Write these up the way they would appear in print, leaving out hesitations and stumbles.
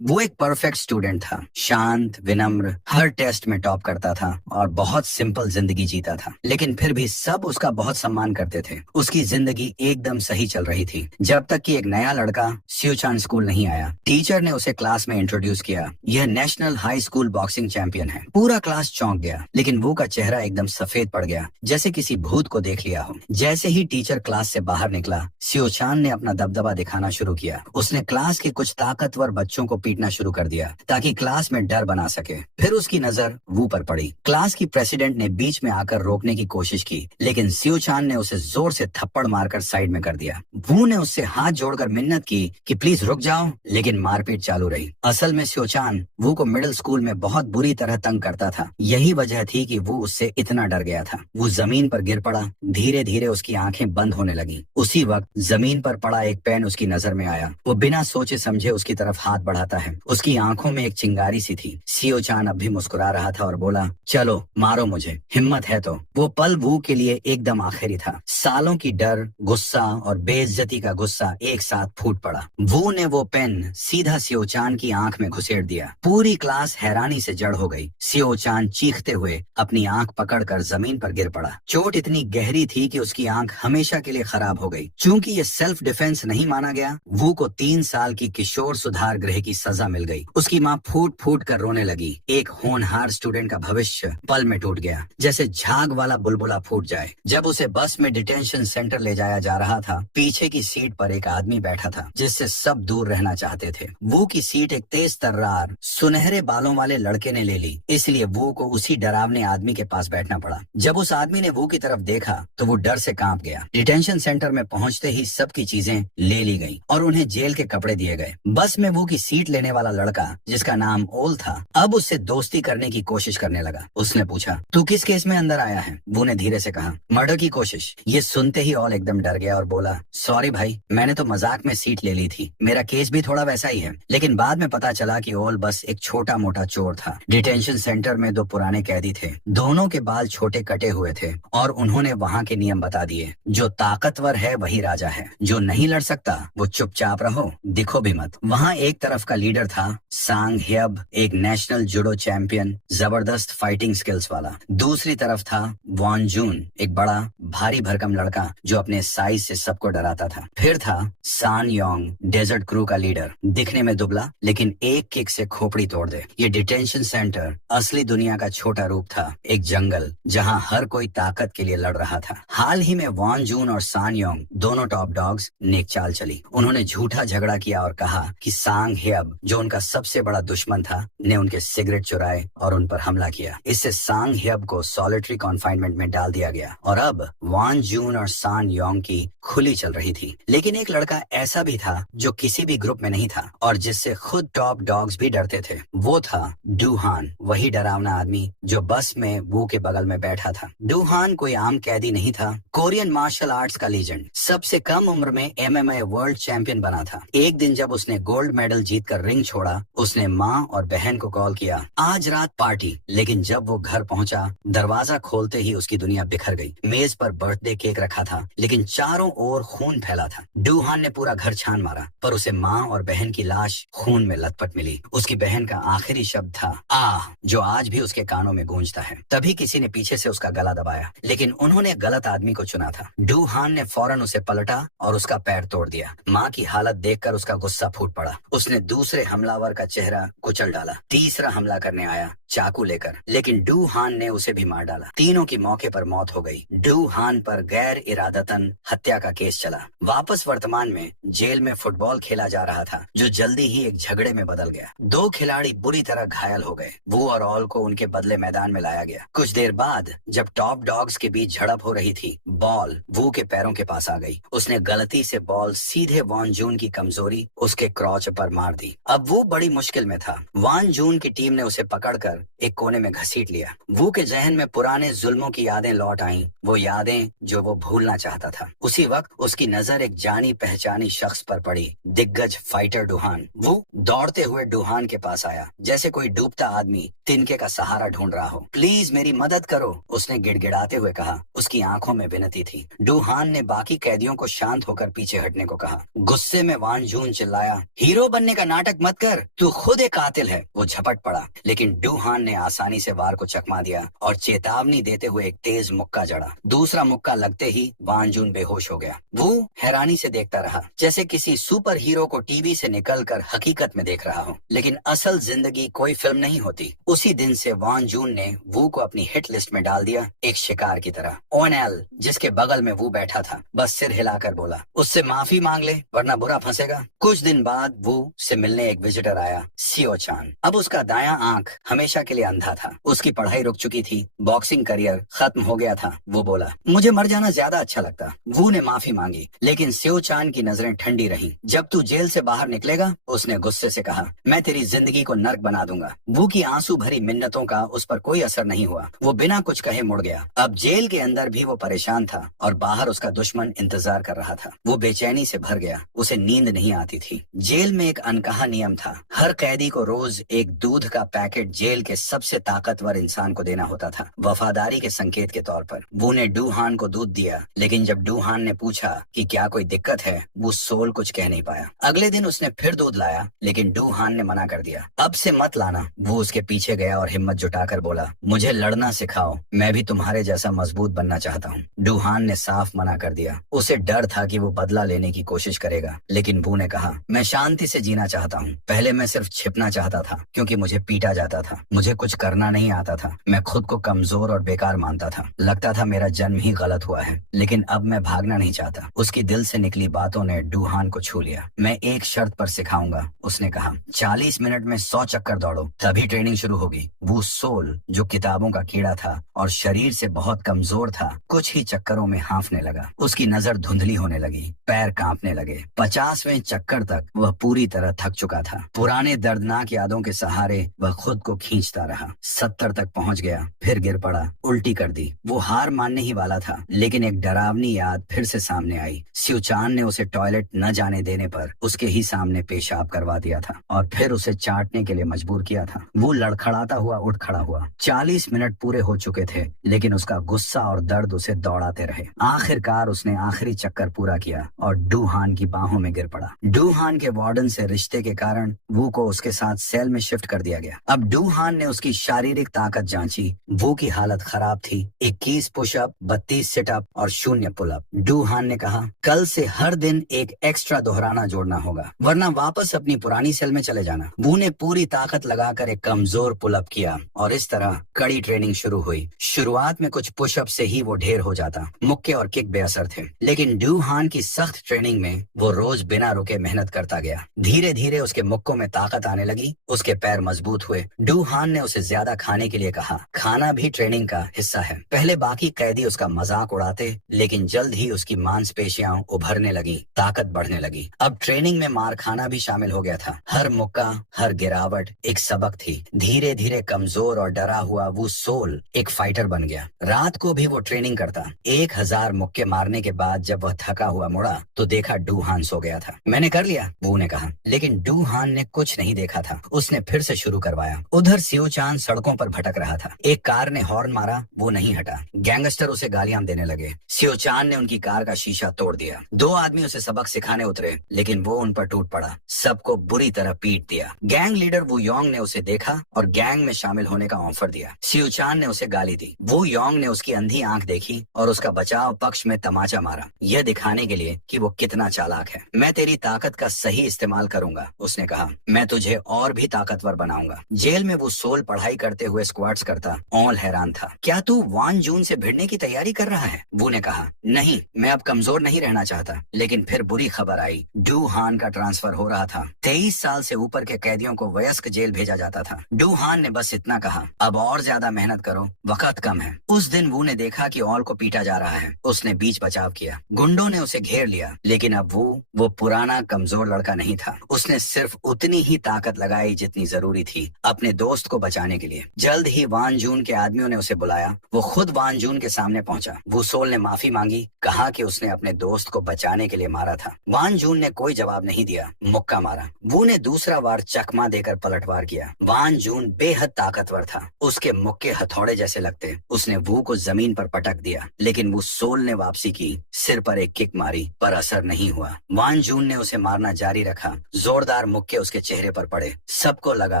वो एक perfect student था, शांत, विनम्र, हर टेस्ट में टॉप करता था और बहुत सिंपल जिंदगी जीता था। लेकिन फिर भी सब उसका बहुत सम्मान करते थे। उसकी जिंदगी एकदम सही चल रही थी जब तक कि एक नया लड़का सियोचान स्कूल नहीं आया। टीचर ने उसे क्लास में इंट्रोड्यूस किया। यह national high school boxing champion है। पूरा क्लास चौंक गया, लेकिन वो का चेहरा एकदम सफेद पड़ गया, जैसे किसी भूत को देख लिया हो। जैसे ही टीचर क्लास से बाहर निकला, सियोचान ने अपना दबदबा दिखाना शुरू किया। उसने क्लास के कुछ ताकतवर बच्चों को पीटना शुरू कर दिया ताकि क्लास में डर बना सके। फिर उसकी नजर वू पर पड़ी। क्लास की प्रेसिडेंट ने बीच में आकर रोकने की कोशिश की, लेकिन सियोचान ने उसे जोर से थप्पड़ मारकर साइड में कर दिया। वू ने उससे हाथ जोड़कर मिन्नत की कि प्लीज रुक जाओ, लेकिन मारपीट चालू रही। असल में सियोचान वू को मिडिल स्कूल में बहुत बुरी तरह तंग करता था। यही वजह थी कि वो उससे इतना डर गया था। वो जमीन पर गिर पड़ा। धीरे धीरे उसकी आंखें बंद होने लगी। उसी वक्त जमीन पर पड़ा एक पेन उसकी नजर में आया। वो बिना सोचे समझे उसकी तरफ हाथ बढ़ाता है। उसकी आंखों में एक चिंगारी सी थी। सियोचान अब भी मुस्कुरा रहा था और बोला, चलो मारो मुझे, हिम्मत है तो। वो पल वू के लिए एकदम आखिरी था। सालों की डर, गुस्सा और बेइज्जती का गुस्सा एक साथ फूट पड़ा। वू ने वो पेन सीधा सियोचान की आंख में घुसेड़ दिया। पूरी क्लास हैरानी से जड़ हो गई। सियोचान चीखते हुए अपनी आंख पकड़कर जमीन पर गिर पड़ा। चोट इतनी गहरी थी कि उसकी आंख हमेशा के लिए खराब हो गई। चूंकि ये सेल्फ डिफेंस नहीं माना गया, वू को 3 साल की किशोर सुधार गृह की सजा मिल गई। उसकी माँ फूट फूट कर रोने लगी। एक होनहार स्टूडेंट का भविष्य पल में टूट गया, जैसे झाग वाला बुलबुला फूट जाए। जब उसे बस में डिटेंशन सेंटर ले जाया जा रहा था, पीछे की सीट पर एक आदमी बैठा था जिससे सब दूर रहना चाहते थे। वो की सीट एक तेज तर्रार सुनहरे बालों वाले लड़के ने ले ली, इसलिए वो को उसी डरावने आदमी के पास बैठना पड़ा। जब उस आदमी ने वो की तरफ देखा तो वो डर से कांप गया। डिटेंशन सेंटर में पहुंचते ही सबकी चीजें ले ली गई और उन्हें जेल के कपड़े दिए गए। बस में वो की सीट लेने वाला लड़का, जिसका नाम ओल था, अब उससे दोस्ती करने की कोशिश करने लगा। उसने पूछा, तू किस केस में अंदर आया है? वो ने धीरे से कहा, मर्डर की कोशिश। ये सुनते ही ओल एकदम डर गया और बोला, सॉरी भाई, मैंने तो मजाक में सीट ले ली थी। मेरा केस भी थोड़ा वैसा ही है। लेकिन बाद में पता चला कि ओल बस एक छोटा मोटा चोर था। डिटेंशन सेंटर में 2 पुराने कैदी थे। दोनों के बाल छोटे कटे हुए थे और उन्होंने वहाँ के नियम बता दिए। जो ताकतवर है वही राजा है, जो नहीं लड़ सकता वो चुपचाप रहो, दिखो भी मत। वहाँ एक तरफ का लीडर था सांग ह्यब, एक नेशनल जुडो चैंपियन, जबरदस्त फाइटिंग स्किल्स वाला। दूसरी तरफ था वॉन जून, एक बड़ा भारी भरकम लड़का जो अपने साइज से सबको डराता था। फिर था सान योंग, डेजर्ट क्रू का लीडर, दिखने में दुबला लेकिन एक किक से खोपड़ी तोड़ दे। ये डिटेंशन सेंटर असली दुनिया का छोटा रूप था, एक जंगल जहाँ हर कोई ताकत के लिए लड़ रहा था। हाल ही में वॉन जून और सान योंग, दोनों टॉप डॉग्स, ने एक चाल चली। उन्होंने झूठा झगड़ा किया और कहा कि सांग ह्यब, जो उनका सबसे बड़ा दुश्मन था, ने उनके सिगरेट चुराए और उन पर हमला किया। इससे सांग ह्यब को सॉलिटरी कॉन्फाइनमेंट में डाल दिया गया और अब वॉन जून और सान योंग की खुली चल रही थी। लेकिन एक लड़का ऐसा भी था जो किसी भी ग्रुप में नहीं था और जिससे खुद टॉप डॉग्स भी डरते थे। वो था डूहान, वही डरावना आदमी जो बस में वो के बगल में बैठा था। डूहान कोई आम कैदी नहीं था, कोरियन मार्शल आर्ट्स का लीजेंड, सबसे कम उम्र में MMA वर्ल्ड चैंपियन बना था। एक दिन जब उसने गोल्ड मेडल जीतकर रिंग छोड़ा, उसने माँ और बहन को कॉल किया, आज रात पार्टी। लेकिन जब वो घर पहुंचा, दरवाजा खोलते ही उसकी दुनिया बिखर गई। मेज पर बर्थडे केक रखा था, लेकिन चारों ओर खून फैला था। डूहान ने पूरा घर छान मारा, पर उसे माँ और बहन की लाश खून में लथपथ मिली। उसकी बहन का आखिरी शब्द था आह, जो आज भी उसके कानों में गूंजता है। तभी किसी ने पीछे से उसका गला दबाया, लेकिन उन्होंने गलत आदमी को चुना था। डूहान ने फौरन उसे पलटा और उसका पैर तोड़ दिया। माँ की हालत देखकर उसका गुस्सा फूट पड़ा। उसने दूसरे हमलावर का चेहरा कुचल डाला। तीसरा हमला करने आया चाकू लेकर, लेकिन डूहान ने उसे भी मार डाला। तीनों की मौके पर मौत हो गई। डूहान पर गैर इरादतन हत्या का केस चला। वापस वर्तमान में जेल में फुटबॉल खेला जा रहा था, जो जल्दी ही एक झगड़े में बदल गया। 2 खिलाड़ी बुरी तरह घायल हो गए। वो और ऑल को उनके बदले मैदान में लाया गया। कुछ देर बाद जब टॉप डॉग्स के बीच झड़प हो रही थी, बॉल वो के पैरों के पास आ गई। उसने गलती से बॉल सीधे वॉन जून की कमजोरी, उसके क्रॉच पर मार दी। अब वो बड़ी मुश्किल में था। वॉन जून की टीम ने उसे पकड़कर एक कोने में घसीट लिया। वो के जहन में पुराने जुल्मों की यादें लौट आईं, वो यादें जो वो भूलना चाहता था। उसी वक्त उसकी नजर एक जानी पहचानी शख्स पर पड़ी, दिग्गज फाइटर डूहान। वो दौड़ते हुए डूहान के पास आया, जैसे कोई डूबता आदमी तिनके का सहारा ढूंढ रहा हो। प्लीज मेरी मदद करो, उसने गिड़गिड़ाते हुए कहा। उसकी आंखों में विनती थी। डूहान ने बाकी कैदियों को शांत होकर पीछे हटने को कहा। गुस्से में वान जून चिल्लाया, हीरो बनने का नाटक मत कर, तू खुद एक कातिल है। वो झपट पड़ा, लेकिन डूहान ने आसानी से वार को चकमा दिया और चेतावनी देते हुए एक तेज मुक्का जड़ा। दूसरा मुक्का लगते ही वान जून बेहोश हो गया। वो हैरानी से देखता रहा, जैसे किसी सुपर हीरो को टीवी से निकलकर हकीकत में देख रहा हो। लेकिन असल जिंदगी कोई फिल्म नहीं होती। उसी दिन से वान जून ने वू को अपनी हिट लिस्ट में डाल दिया, एक शिकार की तरह। ओनेल, जिसके बगल में वू बैठा था, बस सिर हिलाकर बोला, उससे माफी मांग ले वरना बुरा फंसेगा। कुछ दिन बाद वू से मिलने एक विजिटर आया, सियो चान। अब उसका दायां आंख हमेशा के लिए अंधा था। उसकी पढ़ाई रुक चुकी थी, बॉक्सिंग करियर खत्म हो गया था। वो बोला, मुझे मर जाना ज्यादा अच्छा लगता। वू ने माफी मांगी, लेकिन सियो चान की नजरें ठंडी रहीं। जब तू जेल से बाहर निकलेगा, उसने गुस्से से कहा, मैं तेरी जिंदगी को नर्क बना दूंगा। वू की आंसू भरी मिन्नतों का उस पर कोई असर नहीं हुआ। वो बिना कुछ कहे मुड़ गया। अब जेल के अंदर भी वो परेशान था और बाहर उसका दुश्मन इंतजार कर रहा था। वो बेचैनी से भर गया, उसे नींद नहीं आती थी। जेल में एक अनकहा नियम था, हर कैदी को रोज एक दूध का पैकेट जेल के सबसे ताकतवर इंसान को देना होता था, वफादारी के संकेत के तौर पर। वो ने डूहान को दूध दिया, लेकिन जब डूहान ने पूछा कि क्या कोई दिक्कत है, वो सोल कुछ कह नहीं पाया। अगले दिन उसने फिर दूध लाया, लेकिन डूहान ने मना कर दिया। अब से मत लाना। वो उसके पीछे गया और हिम्मत जुटाकर बोला, मुझे लड़ना सिखाओ, मैं भी तुम्हारे जैसा मजबूत बनना चाहता हूँ। डूहान ने साफ मना कर दिया। उसे डर था कि वो बदला लेने की कोशिश करेगा, लेकिन वू ने कहा, मैं शांति से जीना चाहता हूँ। पहले मैं सिर्फ छिपना चाहता था, क्योंकि मुझे पीटा जाता था। मुझे कुछ करना नहीं आता था। मैं खुद को कमजोर और बेकार मानता था। लगता था मेरा जन्म ही गलत हुआ है, लेकिन अब मैं भागना नहीं चाहता। उसकी दिल से निकली बातों ने डूहान को छू लिया। मैं एक शर्त पर सिखाऊंगा, उसने कहा, 40 मिनट में 100 चक्कर दौड़ो, तभी ट्रेनिंग शुरू होगी। वो सोल, जो किताबों का कीड़ा था और शरीर से बहुत कमजोर था, कुछ ही चक्करों में हांफने लगा। उसकी नजर धुंधली होने लगी, पैर कांपने लगे। 50वें चक्कर तक वह पूरी तरह थक चुका था। पुराने दर्दनाक यादों के सहारे वह खुद को खींचता रहा। 70 तक पहुंच गया, फिर गिर पड़ा, उल्टी कर दी। वो हार मानने ही वाला था, लेकिन एक डरावनी याद फिर से सामने आई। सियोचान ने उसे टॉयलेट न जाने देने पर उसके ही सामने पेशाब करवा दिया था और फिर उसे चाटने के लिए मजबूर किया था। वो लड़खड़ाता हुआ उठ खड़ा हुआ। 40 मिनट पूरे हो चुके थे, लेकिन उसका गुस्सा और दर्द उसे दौड़ाते रहे। आखिरकार उसने आखिरी चक्कर पूरा किया और डूहान की बाहों में गिर पड़ा। डूहान के वार्डन से रिश्ते के कारण वू को उसके साथ सेल में शिफ्ट कर दिया गया। अब डूहान ने उसकी शारीरिक ताकत जांची। वू की हालत खराब थी। 21 पुशअप, 32 सिटअप और 0 पुलअप। डूहान ने कहा, कल से हर दिन एक एक्स्ट्रा दोहराना जोड़ना होगा, वरना वापस अपनी पुरानी सेल में चले जाना। वू ने पूरी ताकत लगाकर एक कमजोर पुलअप किया और इस तरह कड़ी ट्रेनिंग शुरू हुई। शुरुआत में कुछ पुशअप से ही वो ढेर हो जाता। मुक्के और किक बेअसर थे, लेकिन डूहान की सख्त ट्रेनिंग में वो रोज बिना रुके मेहनत करता गया। धीरे धीरे उसके मुक्कों में ताकत आने लगी, उसके पैर मजबूत हुए। डूहान ने उसे ज्यादा खाने के लिए कहा। खाना भी ट्रेनिंग का हिस्सा है। पहले बाकी कैदी उसका मजाक उड़ाते, लेकिन जल्द ही उसकी मांसपेशियां उभरने लगी, ताकत बढ़ने लगी। अब ट्रेनिंग में मार खाना भी शामिल हो गया था। हर मुक्का, हर गिरावट एक सबक थी। धीरे धीरे कमजोर और डरा हुआ वो सोल एक फाइटर बन गया। रात को भी वो ट्रेनिंग करता। 1000 मुक्के मारने के बाद जब वह थका हुआ मुड़ा तो देखा डूहान सो गया था। मैंने कर लिया, वो ने कहा, लेकिन डूहान ने कुछ नहीं देखा था। उसने फिर से शुरू करवाया। उधर सियोचान सड़कों पर भटक रहा था। एक कार ने हॉर्न मारा, वो नहीं हटा। गैंगस्टर उसे गालियां देने लगे। सियोचान ने उनकी कार का शीशा तोड़ दिया। 2 आदमी उसे सबक सिखाने उतरे, लेकिन वो उन पर टूट पड़ा। सबको बुरी तरह पीट दिया। गैंग लीडर वू योंग ने उसे देखा और गैंग में शामिल होने का ऑफर दिया। सियोचान ने उसे गाली दी। वू योंग ने उसकी अंधी आंख देखी और उसका बचाव पक्ष में तमाचा मारा, यह दिखाने के लिए कि वो कितना चालाक है। मैं तेरी ताकत का सही इस्तेमाल करूंगा, उसने कहा। मैं तुझे और भी ताकतवर बनाऊंगा। जेल में वो सोल पढ़ाई करते हुए स्क्वाट्स करता। ऑल हैरान था। क्या तू वान जून से भिड़ने की तैयारी कर रहा है? वो ने कहा, नहीं, मैं अब कमजोर नहीं रहना चाहता। लेकिन फिर बुरी खबर आई। डूहान का ट्रांसफर हो रहा था। 23 साल से ऊपर के कैदियों को वयस्क जेल भेजा जाता था। डूहान ने बस इतना कहा, अब और ज्यादा मेहनत करो, वक्त कम है। उस दिन वो ने देखा कि ऑल को पीटा जा रहा है। उसने बीच बचाव किया। गुंडों ने उसे घेर लिया, लेकिन अब वो पुराना कमजोर लड़का नहीं था। उसने सिर्फ उतनी ही ताकत ताकत लगाई जितनी जरूरी थी अपने दोस्त को बचाने के लिए। जल्द ही वान जून के आदमियों ने उसे बुलाया। वो खुद वान जून के सामने पहुंचा। वू सोल ने माफी मांगी, कहा कि उसने अपने दोस्त को बचाने के लिए मारा था। वान जून ने कोई जवाब नहीं दिया, मुक्का मारा। वू ने दूसरा वार चकमा देकर पलटवार किया। वान जून बेहद ताकतवर था, उसके मुक्के हथौड़े जैसे लगते। उसने वू को जमीन पर पटक दिया, लेकिन वो सोल ने वापसी की, सिर पर एक किक मारी, पर असर नहीं हुआ। वान जून ने उसे मारना जारी रखा। जोरदार मुक्के उसके चेहरे पर पड़े। सबको लगा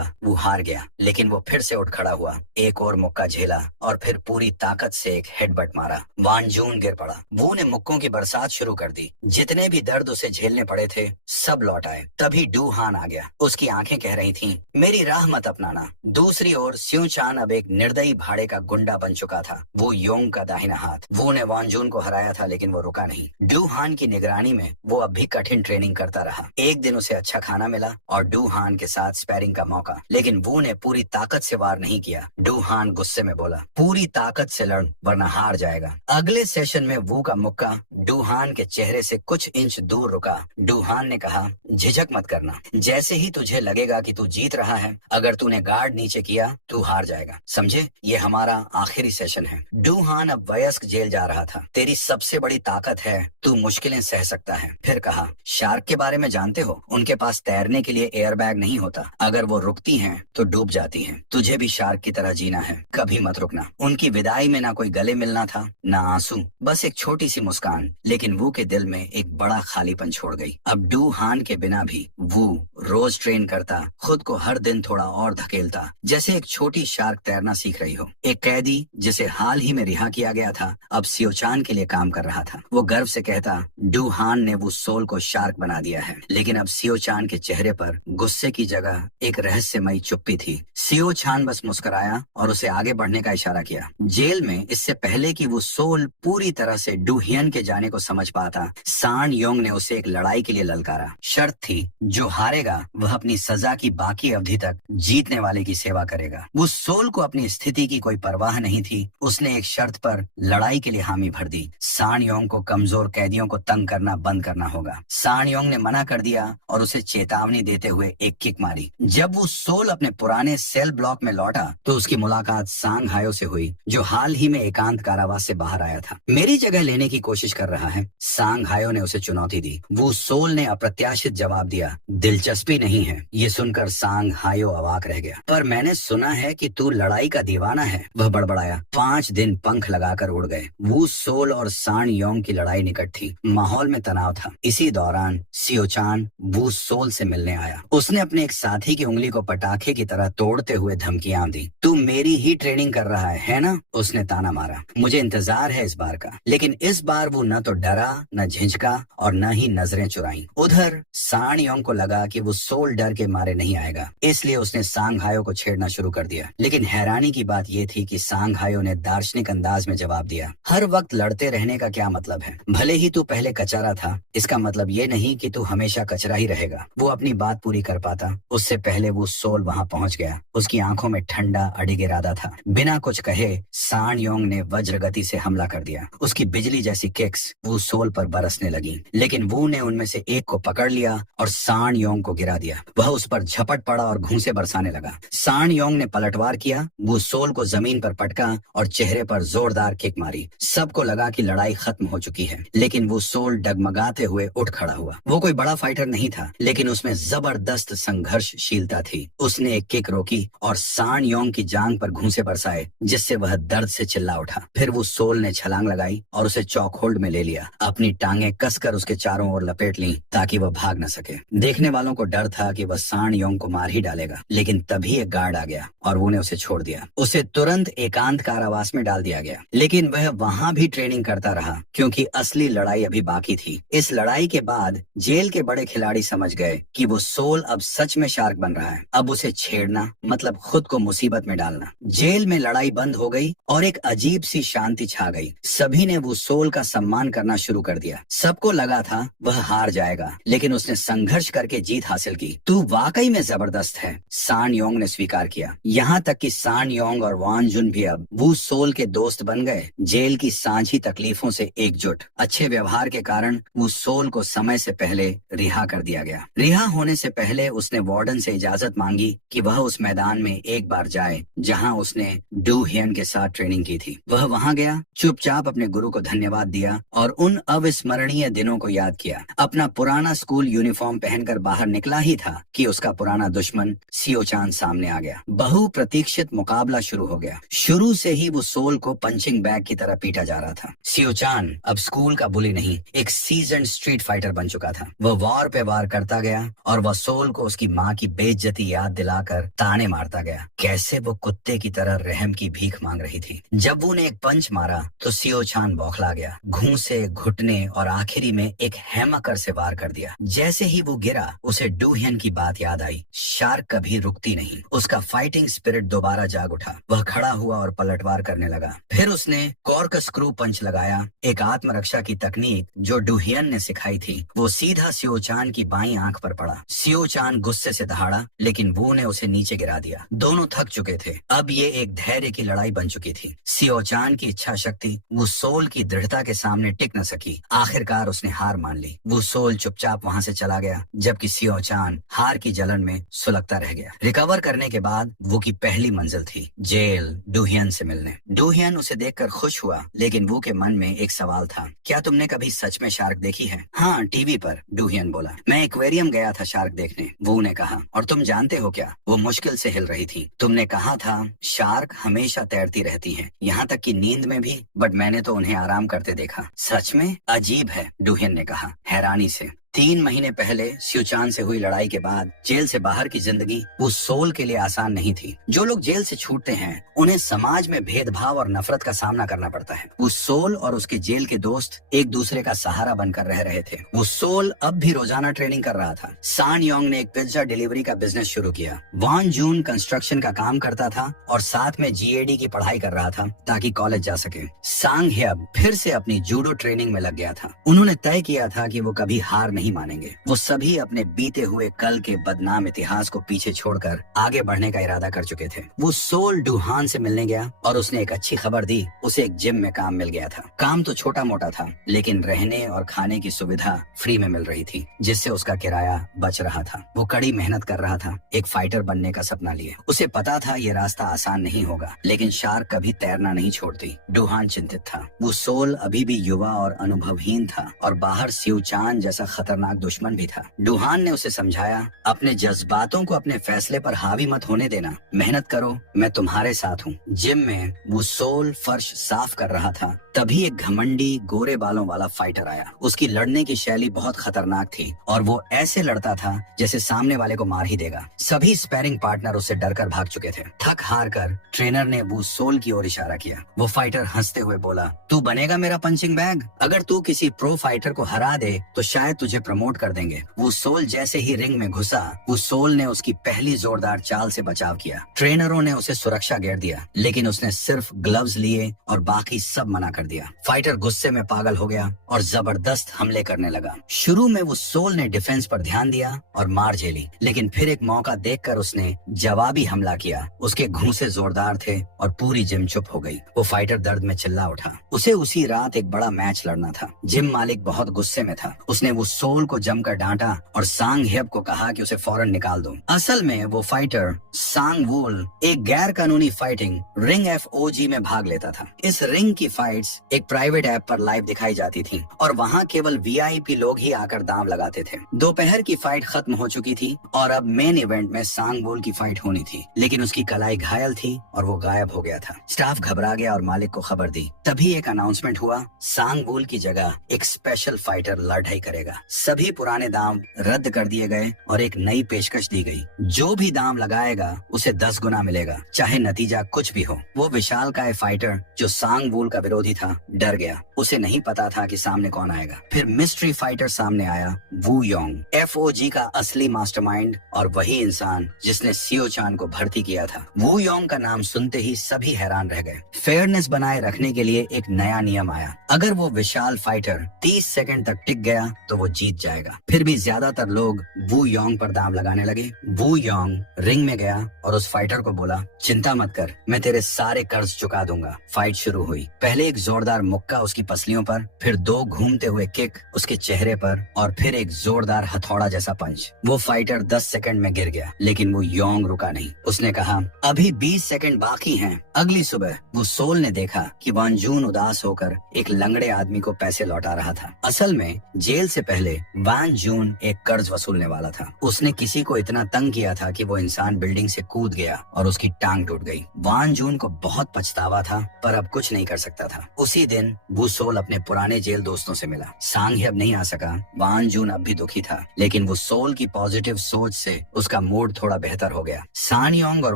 वो हार गया, लेकिन वो फिर से उठ खड़ा हुआ, एक और मुक्का झेला और फिर पूरी ताकत से एक हेडबट मारा। वान जून गिर पड़ा। वू ने मुक्कों की बरसात शुरू कर दी। जितने भी दर्द उसे झेलने पड़े थे सब लौट आए। तभी डू हान आ गया। उसकी आंखें कह रही थीं, मेरी राह मत अपनाना। दूसरी ओर स्यू चान अब एक निर्दयी भाड़े का गुंडा बन चुका था। वो योंग का दाहिना हाथ। वो ने वान जून को हराया था, लेकिन वो रुका नहीं। डू हान की निगरानी में वो अब भी कठिन ट्रेनिंग करता रहा। एक दिन उसे अच्छा खाना मिला और डू हान के साथ स्पैरिंग का मौका, लेकिन वो ने पूरी ताकत से वार नहीं किया। डू हान गुस्से में बोला, पूरी ताकत से लड़ वरना हार जाएगा। अगले सेशन में वू का मुक्का डू हान के चेहरे से कुछ इंच दूर रुका। डू हान ने कहा, झिझक मत करना। जैसे ही तुझे लगेगा कि तू जीत रहा है, अगर तूने गार्ड नीचे किया तू हार जाएगा, समझे? ये हमारा आखिरी सेशन है। डू हान अब वयस्क जेल जा रहा था। तेरी सबसे बड़ी ताकत है, तू मुश्किलें सह सकता है। फिर कहा, शार्क के बारे में जानते हो? उनके पास तैरने के लिए एयरबैग नहीं होता। अगर वो रुकती हैं तो डूब जाती हैं। तुझे भी शार्क की तरह जीना है, कभी मत रुकना। उनकी विदाई में ना कोई गले मिलना था, ना आंसू, बस एक छोटी सी मुस्कान, लेकिन वू के दिल में एक बड़ा खालीपन छोड़ गई। अब डू हान के बिना भी वू रोज ट्रेन करता, खुद को हर दिन थोड़ा और धकेलता, जैसे एक छोटी शार्क तैरना सीख रही हो। एक कैदी जिसे हाल ही में रिहा किया गया था, अब सियोचान के लिए काम कर रहा था। वो गर्व से कहता, डू हान ने वो सोल को शार्क बना दिया है। लेकिन अब सियोचान के चेहरे पर गुस्से की जगह एक रहस्यमयी चुप्पी थी। सियोचान बस मुस्कुराया और उसे आगे बढ़ने का इशारा किया। जेल में इससे पहले कि वो सोल पूरी तरह से डू हियन के जाने को समझ पाता, सान योंग ने उसे एक लड़ाई के लिए ललकारा। शर्त थी, जो हारेगा वह अपनी सजा की बाकी अवधि तक जीतने वाले की सेवा करेगा। वो सोल को अपनी स्थिति की कोई परवाह नहीं थी। उसने एक शर्त पर लड़ाई के लिए हामी भर दी। सान योंग को कमजोर कैदियों को तंग करना बंद करना होगा। सान योंग ने मना कर दिया और उसे चेतावनी देते हुए एक किक मारी। जब वो सोल अपने पुराने सेल ब्लॉक में लौटा तो उसकी मुलाकात सांग हायो से हुई, जो हाल ही में एकांत कारावास से बाहर आया था। मेरी जगह लेने की कोशिश कर रहा है, सांग हायो ने उसे चुनौती दी। वो सोल ने अप्रत्याशित जवाब दिया, दिलचस्पी नहीं है। ये सुनकर सांग हायो अवाक रह गया। पर मैंने सुना है कि तू लड़ाई का दीवाना है, वह बड़बड़ाया। 5 दिन पंख लगाकर उड़ गए। वो सोल और सान योंग की लड़ाई निकट थी। माहौल में तनाव था। इसी दौरान सियोचान वो सोल से मिलने आया। उसने अपने एक साथी की उंगली को पटाखे की तरह तोड़ते हुए धमकियां दी। तू मेरी ही ट्रेनिंग कर रहा है ना? उसने ताना मारा। मुझे इंतजार है इस बार का। लेकिन इस बार वो न तो डरा, न झिझका और न ही नजरें चुराई। उधर सान योंग को लगा कि वो सोल डर के मारे नहीं आएगा, इसलिए उसने सांग हायो को छेड़ना शुरू कर दिया। लेकिन हैरानी की बात यह थी कि सांग हायो ने दार्शनिक अंदाज में जवाब दिया, हर वक्त लड़ते रहने का क्या मतलब है? भले ही तू पहले कचरा था, इसका मतलब ये नहीं कि तू हमेशा कचरा ही रहेगा। वो अपनी बात पूरी कर पाता उससे पहले वो सोल वहां पहुंच गया। उसकी आंखों में ठंडा अडिग इरादा था। बिना कुछ कहे सान योंग ने वज्र गति से हमला कर दिया। उसकी बिजली जैसी किक्स वो सोल पर बरसने लगी, लेकिन वो ने उनमें से एक को पकड़ लिया और सान योंग को गिरा दिया। वह उस पर झपट पड़ा और घूंसे बरसाने लगा। सान योंग ने पलटवार किया। वो सोल को जमीन पर पटका और चेहरे पर जोरदार किक मारी। सबको लगा कि लड़ाई खत्म हो चुकी है, लेकिन वो सोल डगमगाते हुए उठ खड़ा हुआ। वो कोई बड़ा फाइटर नहीं था, लेकिन उसमें जबरदस्त संघर्षशीलता थी। उसने एक किक रोकी और सान योंग की जांग पर घूंसे बरसाए, जिससे वह दर्द से चिल्ला उठा। फिर वो सोल ने छलांग लगाई और उसे चौक होल्ड में ले लिया। अपनी टांगे कसकर उसके चारों ओर लपेट ली ताकि वह भाग न सके। देखने वालों को डर था कि वह सान योंग को मार ही डालेगा, लेकिन तभी एक गार्ड आ गया और वो ने उसे छोड़ दिया। उसे तुरंत एकांत कारावास में डाल दिया गया, लेकिन वह वहां भी ट्रेनिंग करता रहा, क्योंकि असली लड़ाई अभी बाकी थी। इस लड़ाई के बाद जेल के बड़े खिलाड़ी समझ गए कि वो सोल अब सच में शार्क बन रहा है। अब उसे छेड़ना मतलब खुद को मुसीबत में डालना। जेल में लड़ाई बंद हो गई और एक अजीब सी शांति छा गई। सभी ने वो सोल का सम्मान करना शुरू कर दिया। सबको लगा था वह हार जाएगा, लेकिन उसने संघर्ष करके जीत हासिल की। तू वाकई में जबरदस्त है, सान योंग ने स्वीकार किया। यहाँ तक कि सान योंग और वान जुन भी अब वो सोल के दोस्त बन गए। जेल की सांझी तकलीफों से एकजुट। अच्छे व्यवहार के कारण वो सोल को समय से पहले रिहा कर दिया गया। रिहा होने से पहले उसने उसने वार्डन से इजाजत मांगी कि वह उस मैदान में एक बार जाए जहां उसने डू हियन के साथ ट्रेनिंग की थी। वह वहां गया, चुपचाप अपने गुरु को धन्यवाद दिया और उन अविस्मरणीय दिनों को याद किया। अपना पुराना स्कूल यूनिफॉर्म पहनकर बाहर निकला ही था कि उसका पुराना दुश्मन सियो चान सामने आ गया। बहु प्रतीक्षित मुकाबला शुरू हो गया। शुरू से ही वो सोल को पंचिंग बैग की तरह पीटा जा रहा था। सियो चान अब स्कूल का बुली नहीं, एक सीजन्ड स्ट्रीट फाइटर बन चुका था। वह वार पे वार करता गया और वह सोल को उसकी माँ की बेइज्जती याद दिलाकर ताने मारता गया। कैसे वो कुत्ते की तरह रहम की भीख मांग रही थी। जब वो ने एक पंच मारा तो सियो चान बौखला गया, घूंसे, घुटने और आखिरी में एक हैमकर से वार कर दिया। जैसे ही वो गिरा उसे डू हियन की बात याद आई। शार्क कभी रुकती नहीं। उसका फाइटिंग स्पिरिट दोबारा जाग उठा। वह खड़ा हुआ और पलटवार करने लगा। फिर उसने कॉर्क स्क्रू पंच लगाया, एक आत्मरक्षा की तकनीक जो डू हियन ने सिखाई थी। वो सीधा सियो चान की बाईं आंख पर पड़ा। सियो चान गुस्से से दहाड़ा, लेकिन वो ने उसे नीचे गिरा दिया। दोनों थक चुके थे। अब ये एक धैर्य की लड़ाई बन चुकी थी। सियो चान की इच्छा शक्ति वो सोल की दृढ़ता के सामने टिक न सकी। आखिरकार उसने हार मान ली। वो सोल चुपचाप वहां से चला गया, जबकि सियो चान हार की जलन में सुलगता रह गया। रिकवर करने के बाद वो की पहली मंजिल थी जेल डू हियन से मिलने। डू हियन उसे देखकर खुश हुआ, लेकिन वो के मन में एक सवाल था। क्या तुमने कभी सच में शार्क देखी है? हाँ, टीवी पर, डू हियन बोला। मैं एक्वेरियम गया था शार्क देखने, वो ने कहा। और तुम जानते हो क्या? वो मुश्किल से हिल रही थी। तुमने कहा था शार्क हमेशा तैरती रहती है, यहाँ तक कि नींद में भी, बट मैंने तो उन्हें आराम करते देखा। सच में? अजीब है, डू हियन ने कहा हैरानी से। 3 महीने पहले सियो चान से हुई लड़ाई के बाद जेल से बाहर की जिंदगी वो सोल के लिए आसान नहीं थी। जो लोग जेल से छूटते हैं उन्हें समाज में भेदभाव और नफरत का सामना करना पड़ता है। वो सोल और उसके जेल के दोस्त एक दूसरे का सहारा बनकर रह रहे थे। वो सोल अब भी रोजाना ट्रेनिंग कर रहा था। सान योंग ने एक पिज्जा डिलीवरी का बिजनेस शुरू किया। वान जून कंस्ट्रक्शन का काम करता था और साथ में जीएडी की पढ़ाई कर रहा था ताकि कॉलेज जा सके। सांग ह्यब फिर से अपनी जूडो ट्रेनिंग में लग गया था। उन्होंने तय किया था कि वो कभी हार नहीं मानेंगे। वो सभी अपने बीते हुए कल के बदनाम इतिहास को पीछे छोड़कर आगे बढ़ने का इरादा कर चुके थे। वो सोल डूहान से मिलने गया और उसने एक अच्छी खबर दी। उसे एक जिम में काम मिल गया था। काम तो छोटा मोटा था, लेकिन रहने और खाने की सुविधा फ्री में मिल रही थी, जिससे उसका किराया बच रहा था। वो कड़ी मेहनत कर रहा था, एक फाइटर बनने का सपना लिए। उसे पता था ये रास्ता आसान नहीं होगा, लेकिन शार्क कभी तैरना नहीं छोड़ती। डूहान चिंतित था। वो सोल अभी भी युवा और अनुभवहीन था और बाहर सियो चान जैसा खतरनाक दुश्मन भी था। डूहान ने उसे समझाया, अपने जज्बातों को अपने फैसले पर हावी मत होने देना, मेहनत करो, मैं तुम्हारे साथ हूँ। जिम में वो सोल फर्श साफ कर रहा था, तभी एक घमंडी गोरे बालों वाला फाइटर आया। उसकी लड़ने की शैली बहुत खतरनाक थी और वो ऐसे लड़ता था जैसे सामने वाले को मार ही देगा। सभी स्पैरिंग पार्टनर उससे डरकर भाग चुके थे। थक हार कर ट्रेनर ने वो सोल की ओर इशारा किया। वो फाइटर हंसते हुए बोला, तू बनेगा मेरा पंचिंग बैग? अगर तू किसी प्रो फाइटर को हरा दे तो शायद तुझे प्रमोट कर देंगे। वो सोल जैसे ही रिंग में घुसा, वो सोल ने उसकी पहली जोरदार चाल से बचाव किया। ट्रेनरों ने उसे सुरक्षा घेर दिया, लेकिन उसने सिर्फ ग्लव्स लिए और बाकी सब मना कर दिया। फाइटर गुस्से में पागल हो गया और जबरदस्त हमले करने लगा। शुरू में वो सोल ने डिफेंस पर ध्यान दिया और मार झेली, लेकिन फिर एक मौका देखकर उसने जवाबी हमला किया। उसके घूंसे जोरदार थे और पूरी जिम चुप हो गई। वो फाइटर दर्द में चिल्ला उठा। उसे उसी रात एक बड़ा मैच लड़ना था। जिम मालिक बहुत गुस्से में था। उसने वो सोल को जमकर डांटा और सांग ह्यब को कहा कि उसे फौरन निकाल दो। असल में वो फाइटर सांग वूल एक गैर कानूनी फाइटिंग रिंग FOG में भाग लेता था। इस रिंग की फाइट्स एक प्राइवेट ऐप पर लाइव दिखाई जाती थी और वहाँ केवल VIP लोग ही आकर दांव लगाते थे। दोपहर की फाइट खत्म हो चुकी थी और अब मेन इवेंट में सांग वूल की फाइट होनी थी, लेकिन उसकी कलाई घायल थी और वो गायब हो गया था। स्टाफ घबरा गया और मालिक को खबर दी। तभी एक अनाउंसमेंट हुआ, सांग वूल की जगह एक स्पेशल फाइटर लड़ाई करेगा। सभी पुराने दांव रद्द कर दिए गए और एक नई पेशकश दी गई। जो भी दांव लगाएगा उसे 10 गुना मिलेगा, चाहे नतीजा कुछ भी हो। वो विशालकाय फाइटर जो सांग वूल का विरोधी था डर गया। उसे नहीं पता था कि सामने कौन आएगा। फिर मिस्ट्री फाइटर सामने आया, वू योंग, FOG का असली मास्टरमाइंड और वही इंसान जिसने सियो चान को भर्ती किया था। वू योंग का नाम सुनते ही सभी हैरान रह गए। फेयरनेस बनाए रखने के लिए एक नया नियम आया। अगर वो विशाल फाइटर 30 सेकंड तक टिक गया तो वो जीत जीत जाएगा। फिर भी ज्यादातर लोग वू योंग पर दांव लगाने लगे। वू योंग रिंग में गया और उस फाइटर को बोला, चिंता मत कर, मैं तेरे सारे कर्ज चुका दूंगा। फाइट शुरू हुई। पहले एक जोरदार मुक्का उसकी पसलियों पर, फिर 2 घूमते हुए किक उसके चेहरे पर और फिर एक जोरदार हथौड़ा जैसा पंच। वो फाइटर 10 सेकंड में गिर गया, लेकिन वो योंग रुका नहीं। उसने कहा, अभी 20 सेकंड बाकी हैं। अगली सुबह वो सोल ने देखा कि वान जून उदास होकर एक लंगड़े आदमी को पैसे लौटा रहा था। असल में जेल से पहले वान जून एक कर्ज वसूलने वाला था। उसने किसी को इतना तंग किया था कि वो इंसान बिल्डिंग से कूद गया और उसकी टांग टूट गई। वान जून को बहुत पछतावा था, पर अब कुछ नहीं कर सकता था। उसी दिन वो सोल अपने पुराने जेल दोस्तों से मिला। सांग ही अब नहीं आ सका। वान जून अब भी दुखी था, लेकिन वो सोल की पॉजिटिव सोच से उसका मूड थोड़ा बेहतर हो गया। सान योंग और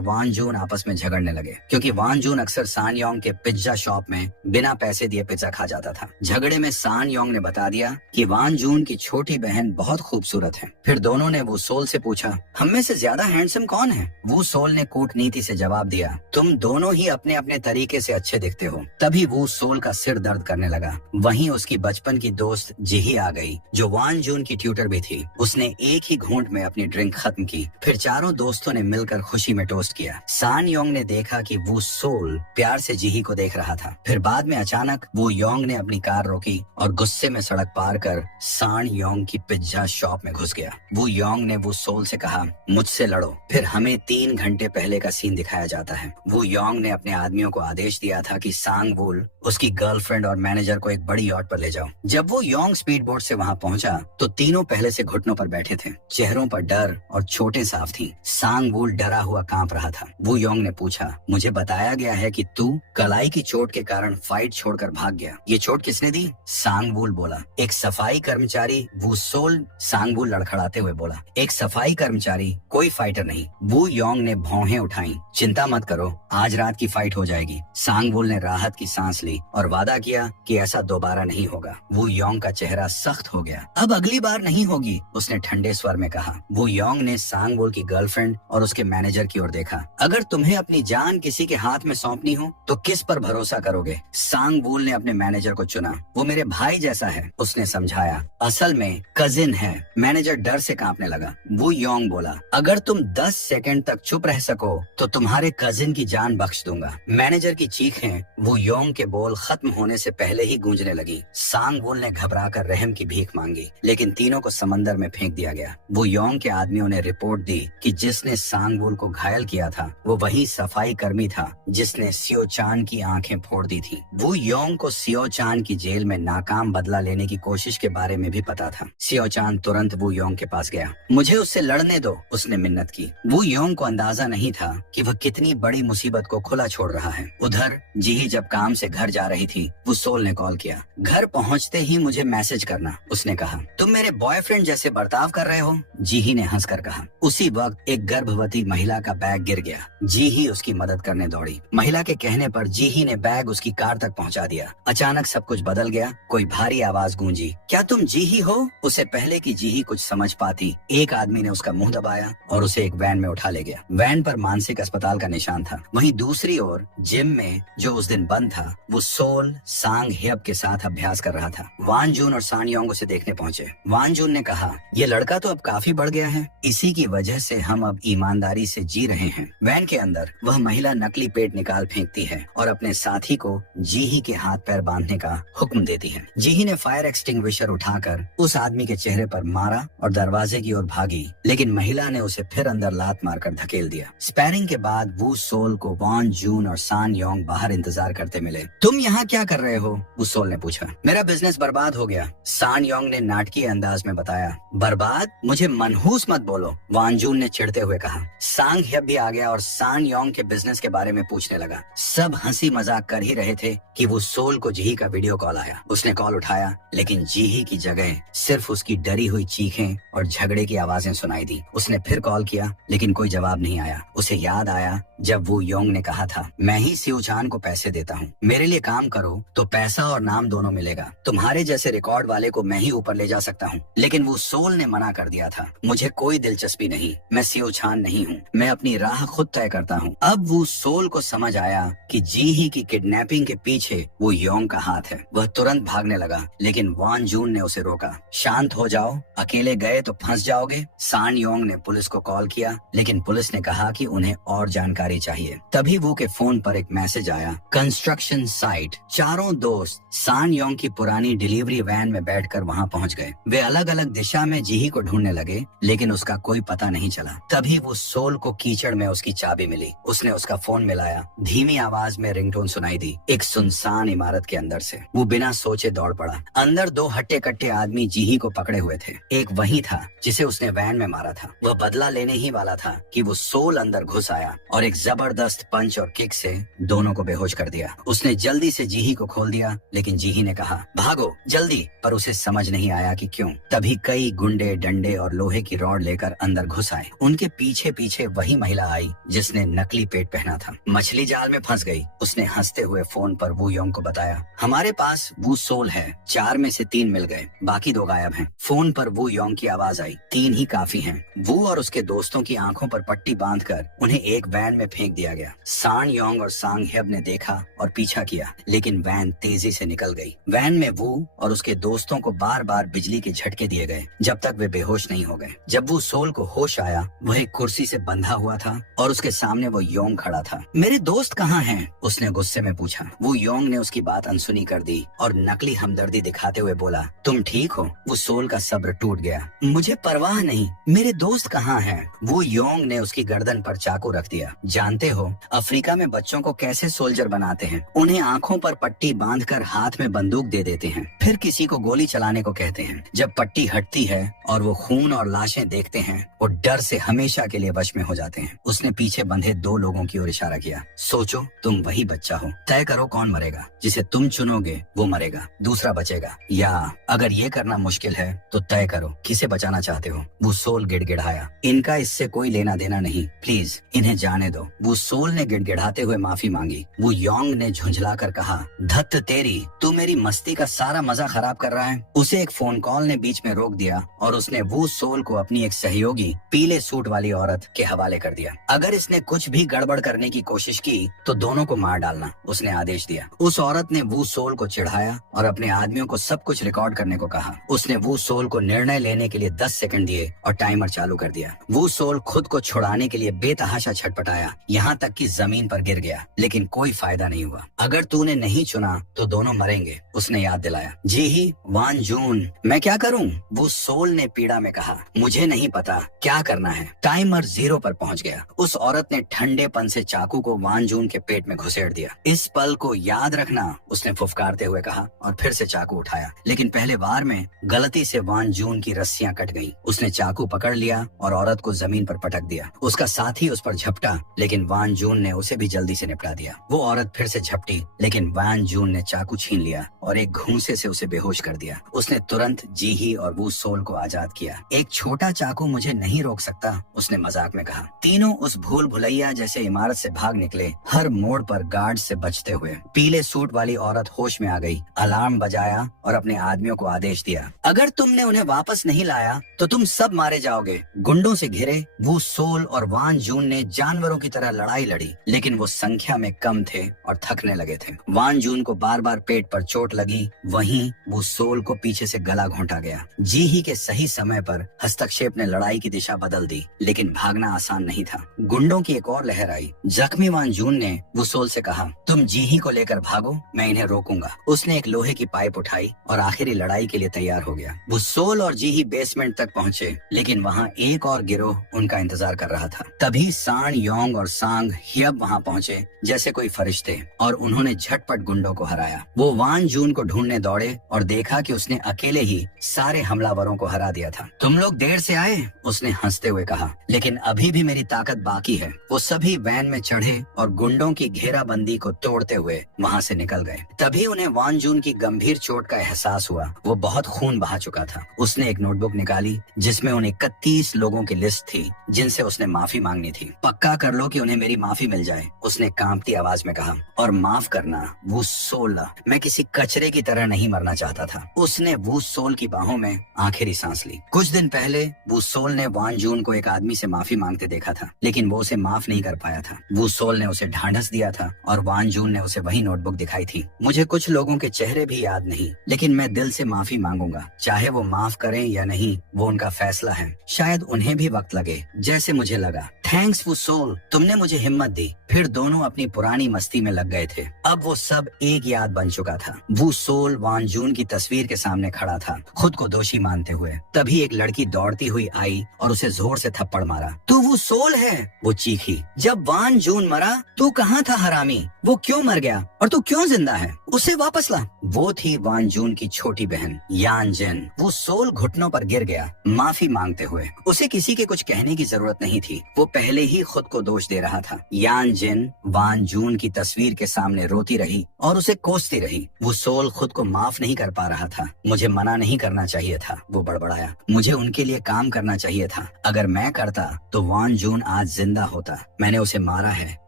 वान जून आपस में झगड़ने लगे, क्योंकि वान जून अक्सर सान योंग के पिज्जा शॉप में बिना पैसे दिए पिज्जा खा जाता था। झगड़े में सान योंग ने बता दिया कि वान जून की छोटी बहन बहुत खूबसूरत है। फिर दोनों ने वो सोल से पूछा, हम में से ज्यादा हैंडसम कौन है? वो सोल ने कूटनीति से जवाब दिया, तुम दोनों ही अपने अपने तरीके से अच्छे दिखते हो। तभी वो सोल का सिर दर्द करने लगा। वहीं उसकी बचपन की दोस्त जिही आ गई, जो वान जून की ट्यूटर भी थी। उसने एक ही घूंट में अपनी ड्रिंक खत्म की। फिर चारों दोस्तों ने मिलकर खुशी में टोस्ट किया। सान योंग ने देखा कि वो सोल प्यार से जिही को देख रहा था। फिर बाद में अचानक वो योंग ने अपनी कार रोकी और गुस्से में सड़क पार कर सान योंग की पिज्जा शॉप में घुस गया। वो योंग ने वो सोल से कहा, मुझसे लड़ो। फिर हमें 3 घंटे पहले का सीन दिखाया जाता है। वो योंग ने अपने आदमियों को आदेश दिया था कि सांग वूल उसकी गर्लफ्रेंड और मैनेजर को एक बड़ी यॉट पर ले जाओ। जब वो योंग स्पीड बोट से वहाँ पहुँचा तो तीनों पहले से घुटनों पर बैठे थे। चेहरों पर डर और चोटें साफ थी। सांग वूल डरा हुआ कांप रहा था। वो योंग ने पूछा, मुझे बताया गया है कि तू कलाई की चोट के कारण फाइट छोड़कर भाग गया। ये चोट किसने दी? सांग वूल बोला, एक सफाई कर्मचारी। वो सोल सांग वूल लड़खड़ाते हुए बोला, एक सफाई कर्मचारी, कोई फाइटर नहीं। वो योंग ने भौहें उठाई। चिंता मत करो, आज रात की फाइट हो जाएगी। सांग वूल ने राहत की सांस ली और वादा किया कि ऐसा दोबारा नहीं होगा। वो योंग का चेहरा सख्त हो गया। अब अगली बार नहीं होगी, उसने ठंडे स्वर में कहा। वो योंग ने सांग वूल की गर्लफ्रेंड और उसके मैनेजर की ओर देखा। अगर तुम्हें अपनी जान किसी के हाथ में सौंपनी हो तो किस पर भरोसा करोगे? सांग वूल ने अपने मैनेजर को चुना। वो मेरे भाई जैसा है, उसने समझाया। असल में कजिन है। मैनेजर डर से कांपने लगा। वो योंग बोला, अगर तुम 10 सेकंड तक चुप रह सको तो तुम्हारे कजिन की जान बख्श दूंगा। मैनेजर की चीखें वो योंग के बोल खत्म होने से पहले ही गूंजने लगी। सांग वूल ने घबराकर रहम की भीख मांगी, लेकिन तीनों को समंदर में फेंक दिया गया। वो योंग के आदमियों ने रिपोर्ट दी कि जिसने सांग वूल को घायल किया था वो वही सफाई कर्मी था जिसने सियो चान की आंखें फोड़ दी थी। वो योंग को सियो चान की जेल में नाकाम बदला लेने की कोशिश के बारे में भी पता था। सियो चान तुरंत वो योंग के पास गया। मुझे उससे लड़ने दो, उसने मिन्नत की। वो योंग को अंदाजा नहीं था कि वह कितनी बड़ी मुसीबत को खुला छोड़ रहा है। उधर जिही जब काम से घर जा रही थी, वो सोल ने कॉल किया। घर पहुंचते ही मुझे मैसेज करना, उसने कहा। तुम मेरे बॉयफ्रेंड जैसे बर्ताव कर रहे हो, जिही ने हंसकर कहा। उसी वक्त एक गर्भवती महिला का बैग गिर गया। जिही उसकी मदद करने दौड़ी। महिला के कहने पर जिही ने बैग उसकी कार तक पहुंचा दिया। अचानक सब कुछ बदल गया। कोई भारी आवाज गूंजी, क्या तुम जिही हो? उसे पहले कि जिही कुछ समझ पाती, एक आदमी ने उसका मुंह दबाया और उसे एक वैन में उठा ले गया। वैन पर मानसिक अस्पताल का निशान था। वहीं दूसरी ओर जिम में, जो उस दिन बंद था, वो सोल सांग हेब के साथ अभ्यास कर रहा था। वान जून और सान योंग उसे देखने पहुंचे। वान जून ने कहा, ये लड़का तो अब काफी बढ़ गया है। इसी की वजह से हम अब ईमानदारी से जी रहे हैं। वैन के अंदर वह महिला नकली पेट निकाल फेंकती है और अपने साथी को जिही के हाथ पैर बांधने का हुक्म देती है। जिही ने फायर एक्सटिंग्विशर उठाकर उस आदमी के चेहरे पर मारा और दरवाजे की ओर भागी, लेकिन महिला ने उसे फिर अंदर लात मारकर धकेल दिया। स्पैरिंग के बाद वो सोल को वान जून और सान योंग बाहर इंतजार करते मिले। तुम यहाँ क्या कर रहे हो? वो सोल ने पूछा। मेरा बिजनेस बर्बाद हो गया, सान योंग ने नाटकीय अंदाज में बताया। बर्बाद? मुझे मनहूस मत बोलो, वान जून ने चिढ़ते हुए कहा। सांग हेब भी आ गया और सान योंग के बिजनेस के बारे में पूछने लगा। सब हंसी मजाक कर ही रहे थे कि वो सोल को जिही का वीडियो कॉल आया। उसने कॉल उठाया, लेकिन जिही की जगह सिर्फ उसकी डरी हुई चीखें और झगड़े की आवाजें सुनाई दी। उसने फिर कॉल किया, लेकिन कोई जवाब नहीं आया। उसे याद आया जब वू योंग ने कहा था, मैं ही सियो चान को पैसे देता हूँ, मेरे लिए काम करो तो पैसा और नाम दोनों मिलेगा, तुम्हारे जैसे रिकॉर्ड वाले को मैं ही ऊपर ले जा सकता हूँ। लेकिन वो सोल ने मना कर दिया था, मुझे कोई दिलचस्पी नहीं, मैं सियो चान नहीं हूँ, मैं अपनी राह खुद तय करता हूँ। अब वो सोल को समझ आया कि जी ही की किडनैपिंग के पीछे वो योंग का हाथ है। वह तुरंत भागने लगा, लेकिन वान जून ने उसे रोका। शांत हो जाओ, अकेले गए तो फंस जाओगे। सान योंग ने पुलिस को कॉल किया, लेकिन पुलिस ने कहा कि उन्हें और जानकारी चाहिए। तभी वो के फोन पर एक मैसेज आया, कंस्ट्रक्शन साइट। चारों दोस्त सान योंग की पुरानी डिलीवरी वैन में बैठकर वहां पहुंच गए। वे अलग अलग दिशा में जीही को ढूंढने लगे, लेकिन उसका कोई पता नहीं चला। तभी वो सोल को कीचड़ में उसकी चाबी मिली। उसने उसका फोन मिलाया, धीमी आवाज में रिंगटोन सुनाई दी, एक सुनसान इमारत के अंदर से। वो बिना सोचे दौड़ पड़ा। अंदर दो हट्टे कट्टे आदमी जीही को पकड़े हुए थे। एक वही था जिसे उसने वैन में मारा था। वह बदला लेने ही वाला था कि वो सोल अंदर घुस आया और एक जबरदस्त पंच और किक से दोनों को बेहोश कर दिया। उसने जल्दी से जीही को खोल दिया, लेकिन जीही ने कहा, भागो जल्दी, पर उसे समझ नहीं आया कि क्यों। तभी कई गुंडे डंडे और लोहे की रॉड लेकर अंदर घुस आए। उनके पीछे पीछे वही महिला आई जिसने नकली पेट पहना था। मछली जाल में फंस गई, उसने हंसते हुए फोन पर वू योंग को बताया। हमारे पास वू सोल है, 4 में से 3 मिल गए, बाकी 2 गायब हैं। फोन पर वू योंग की आवाज आई, 3 ही काफी हैं। वू और उसके दोस्तों की आंखों पर पट्टी बांधकर उन्हें एक वैन में फेंक दिया गया। सान योंग और सांग हेब ने देखा और पीछा किया, लेकिन वैन तेजी से निकल गई। वैन में वू और उसके दोस्तों को बार बार बिजली के झटके दिए गए जब तक वे बेहोश नहीं हो गए। जब वू सोल को होश आया, वह एक कुर्सी से बंधा हुआ था और उसके सामने वो योंग खड़ा था। मेरे दोस्त कहाँ हैं? उसने गुस्से में पूछा। वो योंग ने उसकी बात अनसुनी कर दी और नकली हमदर्दी दिखाते हुए बोला, तुम ठीक हो? वो सोल का सब्र टूट गया। मुझे परवाह नहीं, मेरे दोस्त कहाँ हैं? वो योंग ने उसकी गर्दन पर चाकू रख दिया। जानते हो अफ्रीका में बच्चों को कैसे सोल्जर बनाते हैं? उन्हें आंखों पर पट्टी बांधकर हाथ में बंदूक दे देते हैं, फिर किसी को गोली चलाने को कहते हैं। जब पट्टी हटती है और वो खून और लाशें देखते हैं, वो डर से हमेशा के लिए वश में हो जाते हैं। उसने पीछे बंधे 2 लोगों की ओर इशारा किया। सोचो, तुम वही बच्चा हो, तय करो कौन मरेगा। जिसे तुम चुनोगे वो मरेगा, दूसरा बचेगा। या अगर ये करना मुश्किल है तो तय करो किसे बचाना चाहते हो। वो सोल गिड़गिड़ाया, इनका इससे कोई लेना देना नहीं, प्लीज इन्हें जाने दो। वो सोल ने गिड़गिड़ाते हुए माफी मांगी। वो योंग ने झुंझला कर कहा, धत्त तेरी, तू मेरी मस्ती का सारा मजा खराब कर रहा है। उसे एक फोन कॉल ने बीच में रोक दिया और उसने वो सोल को अपनी एक सहयोगी पीले सूट वाली औरत के हवाले कर दिया। अगर इसने कुछ भी गड़बड़ करने की कोशिश की तो दोनों को मार डालना, उसने आदेश दिया। उस औरत ने वो सोल को चिढ़ाया और अपने आदमियों को सब कुछ रिकॉर्ड करने को कहा। उसने वो सोल को निर्णय लेने के लिए 10 सेकंड दिए और टाइमर चालू कर दिया। वो सोल खुद को छुड़ाने के लिए बेतहाशा छटपटाया, यहाँ तक कि जमीन पर गिर गया, लेकिन कोई फायदा नहीं हुआ। अगर तूने नहीं चुना तो दोनों मरेंगे, उसने याद दिलाया। जी ही वान जून, मैं क्या करूं? वो सोल ने पीड़ा में कहा, मुझे नहीं पता क्या करना है। टाइमर 0 पर पहुंच गया। उस औरत ने ठंडेपन से चाकू को वान जून के पेट में घुसेड़ दिया। इस पल को याद रखना, उसने फुफकारते हुए कहा और फिर से चाकू उठाया। लेकिन पहले वार में गलती से वान जून की रस्सियां कट गईं। उसने चाकू पकड़ लिया और औरत को जमीन पर पटक दिया। उसका साथी उस पर झपटा, लेकिन वान जून ने उसे भी जल्दी से निपटा दिया। वो औरत फिर से झपटी, लेकिन वान जून ने चाकू छीन लिया और एक घूंसे से उसे बेहोश कर दिया। उसने तुरंत जीही और वो सोल को आजाद किया। एक छोटा चाकू मुझे नहीं रोक सकता, उसने मजाक में कहा। तीनों उस भूल भुलैया जैसे इमारत से भाग निकले, हर मोड़ पर गार्ड से बचते हुए। पीले सूट वाली औरत होश में आ गई, अलार्म बजाया और अपने आदमियों को आदेश दिया, अगर तुमने उन्हें वापस नहीं लाया तो तुम सब मारे जाओगे। गुंडों से घिरे वो सोल और वान जून ने जानवरों की तरह लड़ाई लड़ी, लेकिन वो संख्या में कम थे और थकने लगे थे। वान जून को बार बार पेट पर चोट लगी, वहीं वो सोल को पीछे से गला घोंटा गया। जी ही के सही समय पर हस्तक्षेप ने लड़ाई की दिशा बदल दी, लेकिन भागना आसान नहीं था। गुंडों की एक और लहर आई। जख्मी वान जून ने वो सोल से कहा, तुम जी ही को लेकर भागो, मैं इन्हें रोकूंगा। उसने एक लोहे की पाइप उठाई और आखिरी लड़ाई के लिए तैयार हो गया। वो सोल और जी ही बेसमेंट तक पहुंचे, लेकिन वहाँ एक और गिरोह उनका इंतजार कर रहा था। तभी सान योंग और सांग हियब वहाँ पहुंचे जैसे कोई फरिश्ते, और उन्होंने झटपट गुंडों को हराया। वो वान जून को ढूंढने दौड़े और देखा कि उसने अकेले ही सारे हमलावरों को हरा दिया था। तुम लोग देर से आए, उसने हंसते हुए कहा, लेकिन अभी भी मेरी ताकत बाकी है। वो सभी वैन में चढ़े और गुंडों की घेराबंदी को तोड़ते हुए वहाँ से निकल गए। तभी उन्हें वान जून की गंभीर चोट का एहसास हुआ। वो बहुत खून बहा चुका था। उसने एक नोटबुक निकाली जिसमें उन 31 लोगों की लिस्ट थी जिनसे उसने माफी मांगनी थी। पक्का कर लो करो कि उन्हें मेरी माफी मिल जाए, उसने कांपती आवाज में कहा। और माफ करना वो सोल, मैं किसी कचरे की तरह नहीं मरना चाहता था। उसने वो सोल की बाहों में आखिरी सांस ली। कुछ दिन पहले वो सोल ने वान जून को एक आदमी से माफी मांगते देखा था, लेकिन वो उसे माफ नहीं कर पाया था। वो सोल ने उसे ढांढस दिया था और वान जून ने उसे वही नोटबुक दिखाई थी। मुझे कुछ लोगों के चेहरे भी याद नहीं, लेकिन मैं दिल से माफी मांगूंगा, चाहे वो माफ करें या नहीं, वो उनका फैसला है। शायद उन्हें भी वक्त लगे, जैसे मुझे लगा। थैंक्स वो सोल, तुमने मुझे हिम्मत दी। फिर दोनों अपनी पुरानी मस्ती में लग गए थे। अब वो सब एक याद बन चुका था। वो सोल वान जून की तस्वीर के सामने खड़ा था, खुद को दोषी मानते हुए। तभी एक लड़की दौड़ती हुई आई और उसे जोर से थप्पड़ मारा। तू वो सोल है, वो चीखी। जब वान जून मरा तू कहाँ था हरामी? वो क्यों मर गया और तू क्यों जिंदा है? उसे वापस ला। वो थी वान जून की छोटी बहन यान जिन। वो सोल घुटनों पर गिर गया माफी मांगते हुए। उसे किसी के कुछ कहने की जरूरत नहीं थी, वो पहले ही खुद को दोष दे रहा था। यान जिन वान जून की तस्वीर के सामने रोती रही और उसे कोसती रही। वो सोल खुद को माफ नहीं कर पा रहा था। मुझे मना नहीं करना चाहिए था, वो बड़बड़ाया। मुझे उनके लिए काम करना चाहिए था। अगर मैं करता तो वान जून आज जिंदा होता। मैंने उसे मारा है,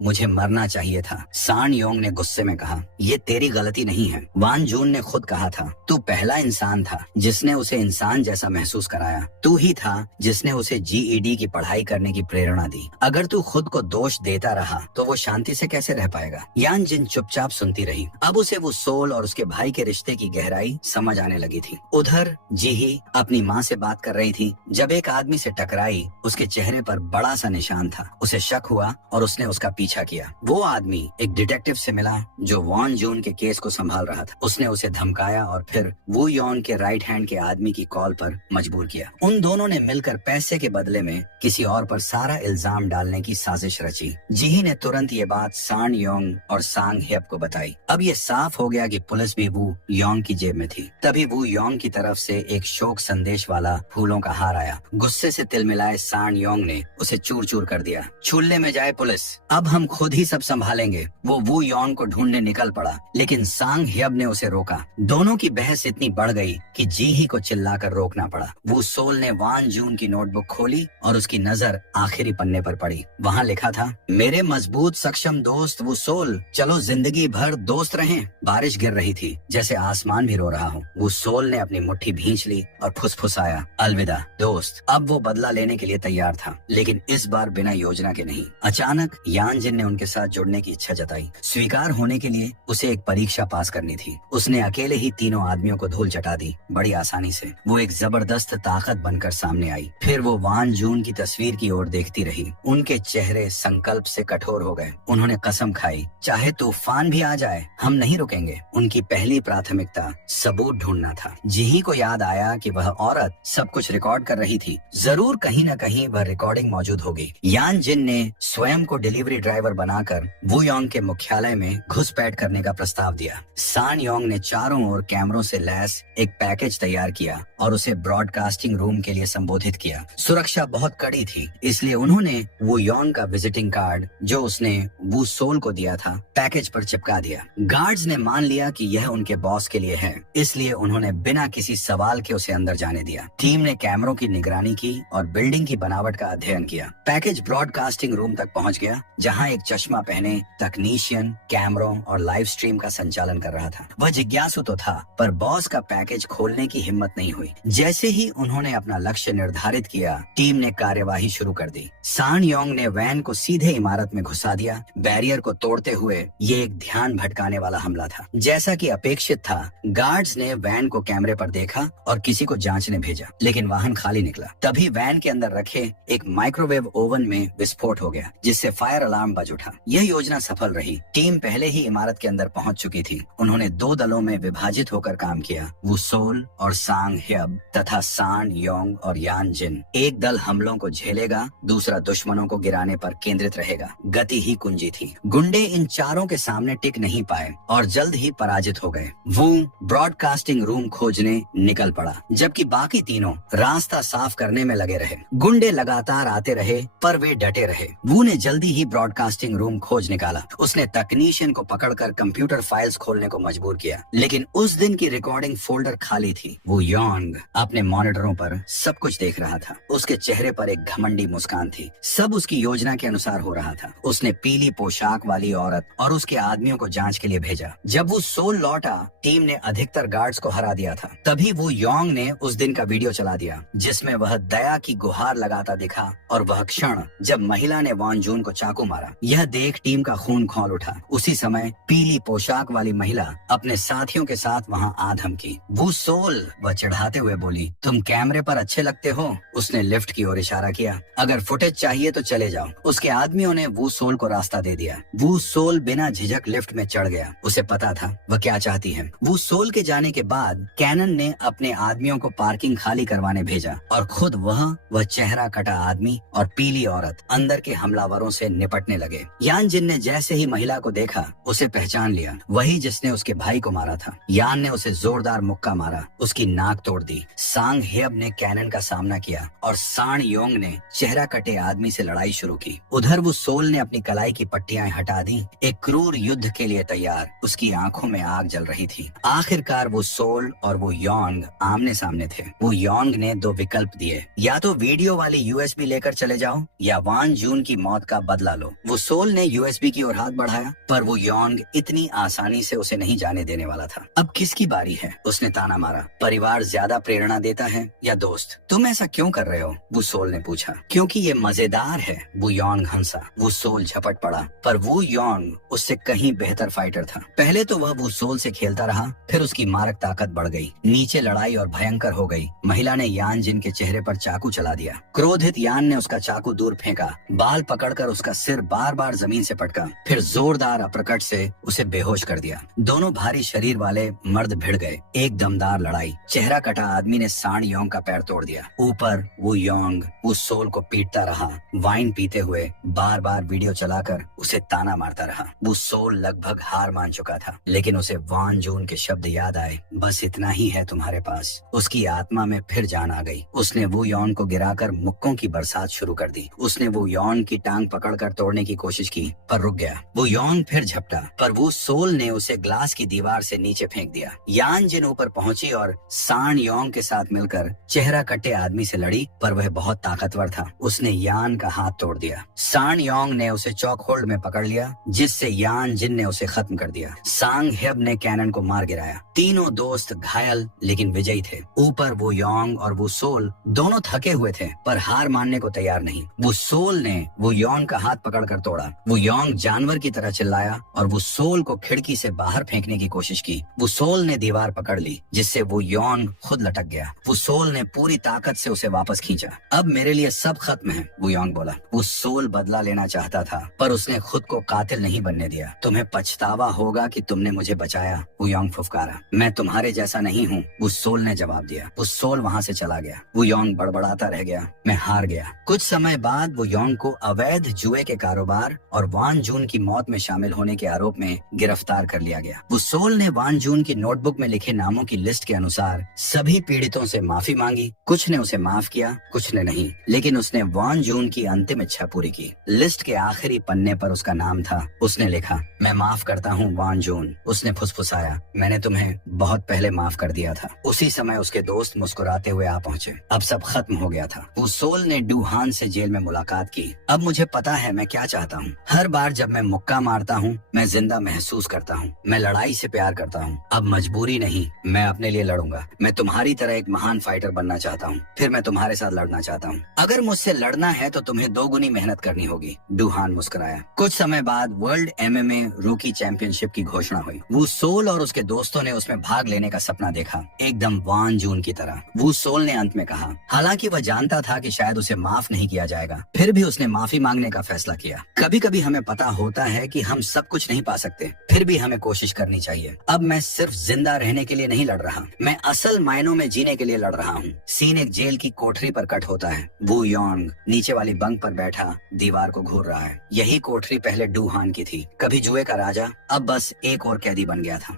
मुझे मरना चाहिए था। सान योंग ने गुस्से में कहा। ये तेरी गलती नहीं है, वान जून ने खुद कहा था। तू पहला इंसान था जिसने उसे इंसान जैसा महसूस कराया। तू ही था जिसने उसे जीईडी की पढ़ाई करने की प्रेरणा दी। अगर तू खुद को दोष देता रहा तो वो शांति से कैसे रह पाएगा? यान जिन चुपचाप सुनती रही। अब उसे वो सोल और उसके भाई के रिश्ते की गहराई समझ आने लगी थी। उधर जीही अपनी माँ से बात कर रही थी जब एक आदमी से टकराई। उसके चेहरे पर बड़ा सा निशान था। उसे शक हुआ और उसने उसका पीछा किया। वो आदमी एक डिटेक्टिव से मिला जो वान जून के केस को संभाल रहा था। उसने उसे धमकाया और फिर वो यॉन के राइट हैंड के आदमी की कॉल पर मजबूर किया। उन दोनों ने मिलकर पैसे के बदले में किसी और पर सारा इल्जाम डालने की साजिश रची। जीही ने तुरंत ये बात सान योंग और सांग हेप को बताई। अब ये साफ हो गया कि पुलिस भी वू योंग की जेब में थी। तभी वू योंग की तरफ से एक शोक संदेश वाला फूलों का हार आया। गुस्से से तिलमिलाए सान योंग ने उसे चूर चूर कर दिया। छूलने में जाए पुलिस, अब हम खुद ही सब संभालेंगे। वो वू योंग को ढूंढने निकल पड़ा, लेकिन सांग हेप ने उसे रोका। दोनों की बहस इतनी बढ़ गई कि जीही को चिल्लाकर रोकना पड़ा। वो सोल ने वान जून की नोटबुक खोली और उसकी नजर आखिरी पन्ने पर पड़ी। वहाँ लिखा था, मेरे मजबूत सक्षम दोस्त वो सोल, चलो जिंदगी भर दोस्त रहें। बारिश गिर रही थी, जैसे आसमान भी रो रहा हो। वो सोल ने अपनी मुट्ठी भींच ली और फुसफुसाया, अलविदा दोस्त। अब वो बदला लेने के लिए तैयार था, लेकिन इस बार बिना योजना के नहीं। अचानक यान जिन ने उनके साथ जुड़ने की इच्छा जताई। स्वीकार होने के लिए उसे एक परीक्षा पास करनी थी। उसने अकेले ही तीनों आदमियों को धूल चटा दी, बड़ी आसानी से। वो एक जबरदस्त ताकत बनकर सामने आई। फिर वो वान जून की तस्वीर की ओर देखती रही। उनके चेहरे संकल्प से कठोर हो गए। उन्होंने कसम खाई, चाहे तूफान भी आ जाए हम नहीं रुकेंगे। उनकी पहली प्राथमिकता सबूत ढूंढना था। जीही को याद आया कि वह औरत सब कुछ रिकॉर्ड कर रही थी। जरूर कहीं न कहीं वह रिकॉर्डिंग मौजूद होगी। यान जिन ने स्वयं को डिलीवरी ड्राइवर बनाकर वू योंग के मुख्यालय में घुसपैठ करने का प्रस्ताव दिया। सान योंग ने चारों ओर कैमरों से लैस एक पैकेज तैयार किया और उसे ब्रॉडकास्टिंग रूम के लिए संबोधित किया। सुरक्षा बहुत कड़ी थी, इसलिए उन्होंने वू योंग का विजिटिंग कार्ड जो उसने वू सोल को दिया था पैकेज पर चिपका दिया। गार्ड्स ने मान लिया कि यह उनके बॉस के लिए है, इसलिए उन्होंने बिना किसी सवाल के उसे अंदर जाने दिया। टीम ने कैमरों की निगरानी की और बिल्डिंग की बनावट का अध्ययन किया। पैकेज ब्रॉडकास्टिंग रूम तक पहुंच गया, जहां एक चश्मा पहने तकनीशियन कैमरों और लाइव स्ट्रीम का संचालन कर रहा था। वह जिज्ञासु तो था, पर बॉस का पैकेज खोलने की हिम्मत नहीं हुई। जैसे ही उन्होंने अपना लक्ष्य निर्धारित किया, टीम ने कार्यवाही शुरू कर दी। सान योंग ने वैन को सीधे इमारत में घुसा दिया। बैरियर को तोड़ते हुए ये एक ध्यान भटकाने वाला हमला था। जैसा कि अपेक्षित था, गार्ड्स ने वैन को कैमरे पर देखा और किसी को जांचने भेजा, लेकिन वाहन खाली निकला। तभी वैन के अंदर रखे एक माइक्रोवेव ओवन में विस्फोट हो गया, जिससे फायर अलार्म बज उठा। यह योजना सफल रही। टीम पहले ही इमारत के अंदर पहुंच चुकी थी। उन्होंने दो दलों में विभाजित होकर काम किया, वो सोल और सांग हेब तथा सान योंग और यान जिन। एक दल हमलों को झेलेगा, दूसरा दुश्मनों को गिराने पर केंद्रित रहेगा। गति ही कुंजी थी। गुंडे इन चारों के सामने टिक नहीं पाए और जल्द ही पराजित हो गए। वो ब्रॉडकास्टिंग रूम खोजने निकल पड़ा, जबकि बाकी तीनों रास्ता साफ करने में लगे रहे। गुंडे लगातार आते रहे, पर वे डटे रहे। वो ने जल्दी ही ब्रॉडकास्टिंग रूम खोज निकाला। उसने तकनीशियन को पकड़कर कंप्यूटर फाइल्स खोलने को मजबूर किया, लेकिन उस दिन की रिकॉर्डिंग फोल्डर खाली थी। वो योंग अपने मॉनिटरों पर सब कुछ देख रहा था। उसके चेहरे पर एक घमंडी मुस्कान थी, सब उसकी योजना के अनुसार हो रहा था। उसने पीली पोशाक वाली औरत और उसके आदमियों को जांच के लिए भेजा। जब वो सोल लौटा, टीम ने अधिकतर गार्ड्स को हरा दिया था। तभी वो योंग ने उस दिन का वीडियो चला दिया जिसमें वह दया की गुहार लगाता दिखा और वह क्षण जब महिला ने वान जून को चाकू मारा। यह देख टीम का खून खौल उठा। उसी समय पीली पोशाक वाली महिला अपने साथियों के साथ वहां आ धमकी। वो सोल, वह चिढ़ाते हुए बोली, तुम कैमरे पर अच्छे लगते हो। उसने लिफ्ट की ओर इशारा किया। अगर फुटेज चाहिए तो चले जाओ। उसके आदमियों ने वो सोल को रास्ता दे दिया। वो सोल बिना झिझक लिफ्ट में चढ़ गया। उसे पता था वह क्या चाहती है। वो सोल के जाने के बाद कैनन ने अपने आदमियों को पार्किंग खाली करवाने भेजा और खुद वह चेहरा कटा आदमी और पीली औरत अंदर के हमलावरों से निपटने लगे। यान जिन ने जैसे ही महिला को देखा उसे पहचान लिया, वही जिसने उसके भाई को मारा था। यान ने उसे जोरदार मुक्का मारा, उसकी नाक तोड़ दी। सांग हेब ने कैनन का सामना किया और सान योंग ने चेहरा कटे आदमी से लड़ाई शुरू की। उधर वो सोल ने अपनी कलाई की पट्टियां हटा दी, एक क्रूर युद्ध के लिए तैयार। उसकी आंखों में आग जल रही थी। आखिरकार वो सोल और वो योंग आमने सामने थे। वो योंग ने दो विकल्प दिए, या तो वीडियो वाली यूएसबी लेकर चले जाओ या वान जून की मौत का बदला लो। वो सोल ने यूएसबी की ओर हाथ बढ़ाया, पर वो योंग इतनी आसानी से उसे नहीं जाने देने वाला था। अब किसकी बारी है? उसने ताना मारा। परिवार ज्यादा प्रेरणा देता है या दोस्त? तुम ऐसा क्यों कर रहे हो? वो सोल ने पूछा। क्योंकि ये मजेदार है, वो योंग हंसा। वो सोल झपट पड़ा, पर वो योंग उससे कहीं बेहतर फाइटर था। पहले तो वह वो सोल से खेलता रहा, फिर उसकी मारक ताकत बढ़ गई। नीचे लड़ाई और भयंकर हो गई। महिला ने यान जिन के चेहरे पर चाकू चला दिया। क्रोधित यान ने उसका चाकू दूर फेंका, बाल पकड़कर उसका सिर बार बार जमीन से पटका, फिर जोरदार अपरकट से उसे बेहोश कर दिया। दोनों भारी शरीर वाले मर्द भिड़ गए। एक दमदार लड़ाई। चेहरा कटा आदमी ने सान योंग का पैर तोड़ दिया। ऊपर वो योंग उस सोल को पीटता रहा, वाइन पीते हुए बार बार वीडियो चलाकर उसे ताना मारता रहा। वो सोल लगभग हार मान चुका था, लेकिन उसे वान जून के शब्द याद आए, बस इतना ही है तुम्हारे पास। उसकी आत्मा में फिर जान आ गई। उसने वो यौन को गिराकर मुक्कों की बरसात शुरू कर दी। उसने वो यौन की टांग पकड़कर तोड़ने की कोशिश की, पर रुक गया। वो यौन फिर झपटा, पर वो सोल ने उसे ग्लास की दीवार से नीचे फेंक दिया। यान जिन ऊपर पहुंची और सान योंग के साथ मिलकर चेहरा कट्टे आदमी से लड़ी, पर वह बहुत ताकतवर था। उसने यान का हाथ तोड़ दिया। सान योंग ने उसे चौक होल्ड में पकड़ लिया, जिससे यान जिन ने उसे खत्म कर दिया। सांग हेब ने कैनन को मार गिराया। तीनों दोस्त घायल लेकिन विजयी थे। ऊपर वो योंग और वो सोल दोनों थके हुए थे, पर हार मानने को तैयार नहीं। वो सोल ने वो योंग का हाथ पकड़कर तोड़ा। वो योंग जानवर की तरह चिल्लाया और वो सोल को खिड़की से बाहर फेंकने की कोशिश की। वो सोल ने दीवार पकड़ ली, जिससे वो योंग खुद लटक गया। वो सोल ने पूरी ताकत से उसे वापस खींचा। अब मेरे लिए सब खत्म है, वो योंग बोला। वो सोल बदला लेना चाहता था, पर उसने खुद को कातिल नहीं बनने दिया। तुम्हें पछतावा होगा कि तुमने मुझे बचाया, वो योंग फुफकारा। मैं तुम्हारे जैसा नहीं हूँ, वो सोल ने जवाब दिया। वो सोल वहाँ से चला गया। वो योंग बड़बड़ाता रह गया, मैं हार गया। कुछ समय बाद वो योंग को अवैध जुए के कारोबार और वान जून की मौत में शामिल होने के आरोप में गिरफ्तार कर लिया गया। वो सोल ने वान जून की नोटबुक में लिखे नामों की लिस्ट के अनुसार सभी पीड़ितों से माफी मांगी। कुछ ने उसे माफ किया, कुछ ने नहीं, लेकिन उसने वान जून की अंतिम इच्छा पूरी की। लिस्ट के आखिरी पन्ने पर उसका नाम था। उसने लिखा, मैं माफ करता हूँ वान जून। उसने फुसफुसाया, मैंने तुम्हें बहुत पहले माफ कर दिया था। उसी समय उसके दोस्त मुस्कुराते हुए आ पहुँचे। अब सब खत्म हो गया था। वो सोल ने डूहान से जेल में मुलाकात की। अब मुझे पता है मैं क्या चाहता हूँ। हर बार जब मैं मुक्का मारता हूँ, मैं जिंदा महसूस करता हूँ। मैं लड़ाई से प्यार करता हूँ। अब मजबूरी नहीं, मैं अपने लिए लड़ूंगा। मैं तुम्हारी तरह एक महान फाइटर बनना चाहता हूँ, फिर मैं तुम्हारे साथ लड़ना चाहता हूँ। अगर मुझसे लड़ना है तो तुम्हें दोगुनी मेहनत करनी होगी। डूहान मुस्कुराया। कुछ समय बाद वर्ल्ड MMA रूकी चैंपियनशिप की घोषणा हुई। वो सोल और उसके दोस्तों ने उसमें भाग लेने का सपना देखा, एकदम वान जून की तरह। वो सोल ने अंत में कहा, हालांकि वह जानता था कि शायद उसे माफ नहीं किया जाएगा, फिर भी उसने माफी मांगने का फैसला किया। कभी कभी हमें पता होता है कि हम सब कुछ नहीं पा सकते, फिर भी हमें कोशिश करनी चाहिए। अब मैं सिर्फ जिंदा रहने के लिए नहीं लड़ रहा, मैं असल मायनों में जीने के लिए लड़ रहा हूँ। सीन एक जेल की कोठरी पर कट होता है। वो योंग नीचे वाली बंक पर बैठा दीवार को घूर रहा है। यही कोठरी पहले डूहान की थी, कभी जुए का राजा, अब बस एक और कैदी बन गया था।